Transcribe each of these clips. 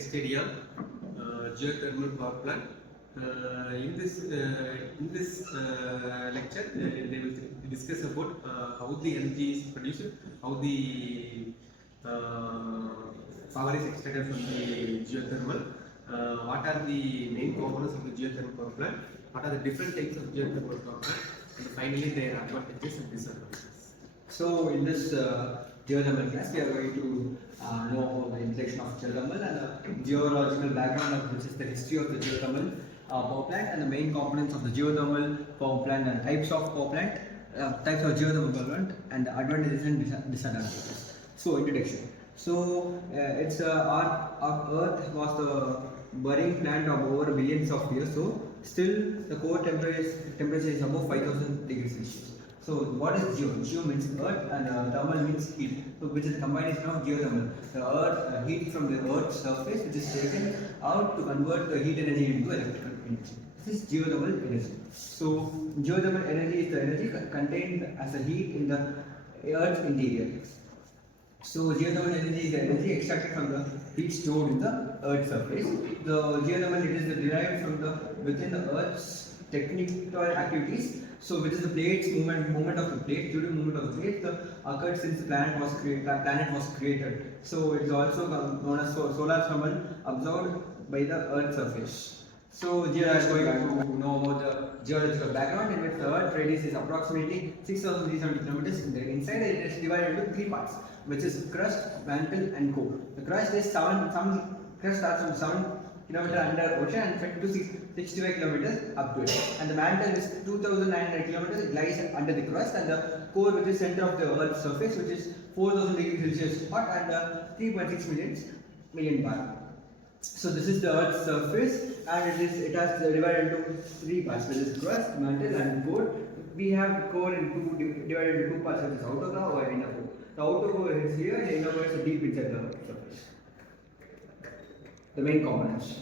case study on geothermal power plant. In this lecture, they will discuss about how the energy is produced, how the power is extracted from the geothermal, what are the main components of the geothermal power plant, what are the different types of geothermal power plant, and finally their advantages and disadvantages. So in this geothermal class, we are going to know about the introduction of geothermal and the geological background of which is the history of the geothermal power plant and the main components of the geothermal power plant and types of power plant, types of geothermal power plant and the advantages and disadvantages. So introduction. So it's our Earth was the burning plant of over millions of years. So still the core temperature is above 5000 degrees Celsius. So what is geo? Geo means earth and thermal means heat. So which is a combination of geothermal. The earth heat from the earth's surface which is taken out to convert the heat energy into electrical energy. This is geothermal energy. So geothermal energy is the energy contained as a heat in the earth's interior. So geothermal energy is the energy extracted from the heat stored in the earth's surface. The geothermal it is derived from the within the earth's technical activities. So which is the plates movement of the plate. Due to movement of the plate, occurred since the planet was created. So it is also known as solar thermal absorbed by the earth's surface. So here I am going to know about the geological background in which the earth radius is approximately 6,370 kilometers. Inside it is divided into three parts, which is crust, mantle and core. The crust is some crust starts from 7 km under ocean and 50 to 65 kilometers up to it. And the mantle is 2,900 kilometers. It lies under the crust, and the core, which is center of the Earth's surface, which is 4,000 degrees Celsius hot and 3.6 million bar. So this is the Earth's surface, and it has divided into three parts, which is crust, mantle, and core. We have core divided into two parts, which is outer core or inner core. The outer core is here, and the inner core is deep inside the surface. The main components.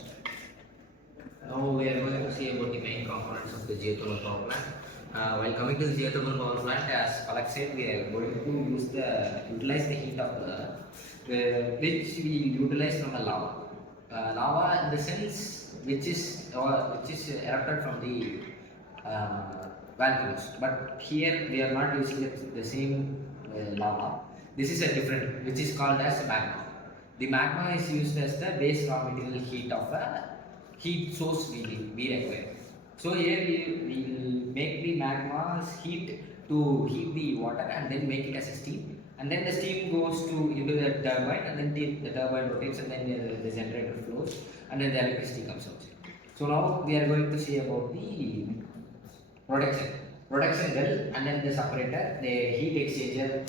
Now we are going to see about the main components of the geothermal power plant. While coming to the geothermal power plant, as Palak said, we are going to utilize the heat of the earth, which we utilize from a lava. Lava, in the sense, which is erupted from the volcanoes. But here we are not using the same lava. This is a different, which is called as magma. The magma is used as the base raw material heat of a heat source we require. So here we will make the magma's heat to heat the water and then make it as a steam. And then the steam goes into the turbine, and then the turbine rotates, and then the generator flows, and then the electricity comes out. So now we are going to see about the production well, and then the separator, the heat exchanger,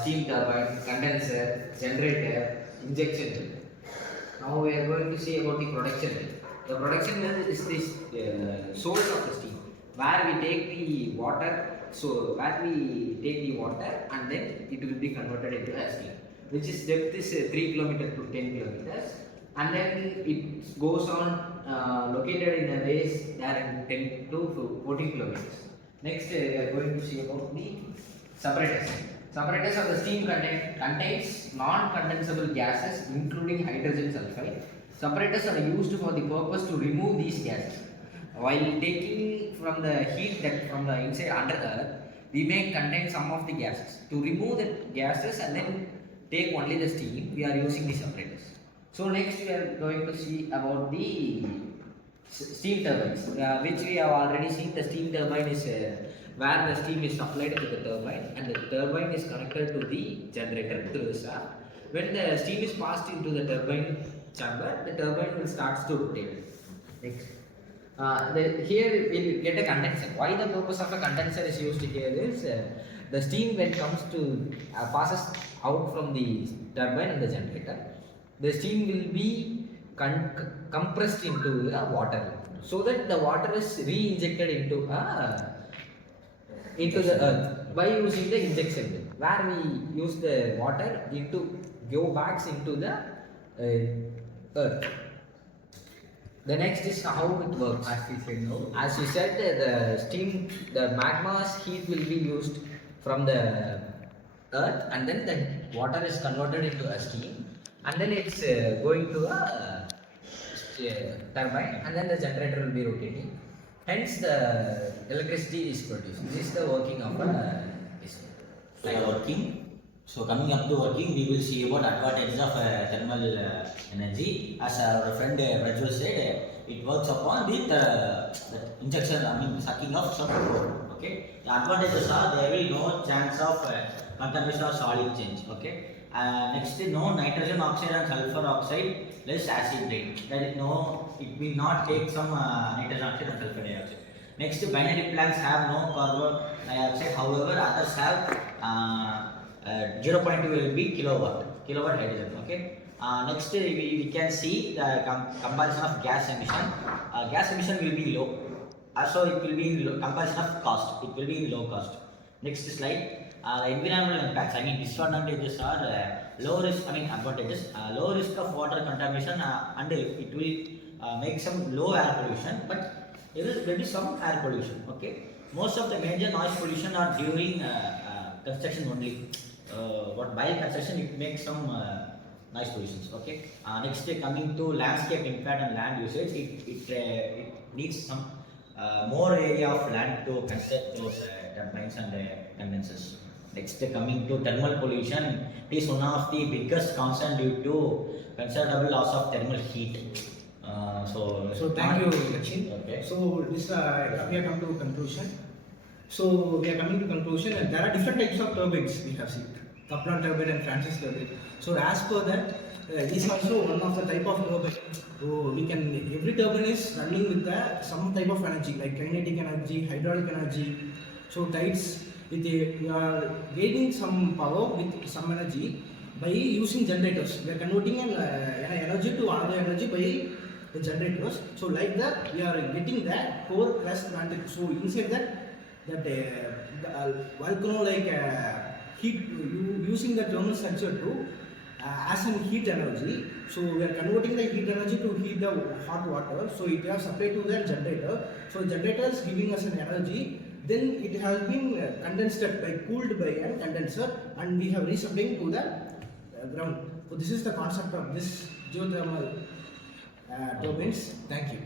steam turbine, condenser, generator, injection well. Now we are going to see about the production well. The production well is this source of the steam, where we take the water. So where we take the water and then it will be converted into a steam, which is depth is 3 km to 10 kilometers, and then it goes on located in a base there in 10 to 14 kilometers. Next we are going to see about the separators. Separators of the steam contains non-condensable gases including hydrogen sulfide. Separators are used for the purpose to remove these gases. While taking from the heat that from the inside under the earth, we may contain some of the gases. To remove the gases and then take only the steam, we are using the separators. So next we are going to see about the steam turbines, which we have already seen. The steam turbine is where the steam is supplied to the turbine, and the turbine is connected to the generator through the shaft. When the steam is passed into the turbine chamber, the turbine will start to rotate. Next. Here we will get a condenser. Why the purpose of a condenser is used here is the steam when comes to passes out from the turbine and the generator, the steam will be compressed into the water, so that the water is re-injected into the earth by using the injection well, where we use the water go back into the earth. The next is how it works. As we said, the magma's heat will be used from the earth, and then the water is converted into a steam, and then it's going to a turbine, and then the generator will be rotating. Hence, the electricity is produced. This is the working of this. So working. So coming up to working, we will see about advantages of thermal energy. As our friend Rajul said, it works upon the injection, sucking of some coal. Okay. The advantages are there will no chance of contamination or solid change. Okay. Next, no nitrogen oxide and sulfur oxide, less acid rain. That is no, it will not take some nitrogen oxide and sulfur dioxide. Next, binary plants have no carbon dioxide. However, others have 0.2 will be kilowatt hydrogen. Okay. Next, we can see the comparison of gas emission. Gas emission will be low. So it will be in comparison of cost. It will be in low cost. Next slide. The environmental impacts. Disadvantages are low risk. Advantages. Low risk of water contamination and it will make some low air pollution, but there will be some air pollution. Okay. Most of the major noise pollution are during construction only. While construction, it makes some noise pollutions. Okay. Next, coming to landscape impact and land usage, it needs some more area of land to construct those turbines and condensers. Next, coming to thermal pollution, it is one of the biggest concern due to considerable loss of thermal heat. So thank you, Lachin. Okay. So this we have come to conclusion. So we are coming to conclusion, and there are different types of turbines we have seen, Kaplan turbine and Francis turbine. So as per that, this is also one of the type of turbine. So we can, every turbine is running with some type of energy like kinetic energy, hydraulic energy. So tides, we are gaining some power with some energy by using generators. We are converting an energy to another energy by the generators. So like that, we are getting that core crust mantle. So inside that volcano like heat, using the thermal structure to as an heat energy. So we are converting the heat energy to heat the hot water. So it has supplied to the generator. So generator is giving us an energy. Then it has been condensed by cooled by a condenser, and we have resupplying to the ground. So this is the concept of this geothermal turbines. Thank you.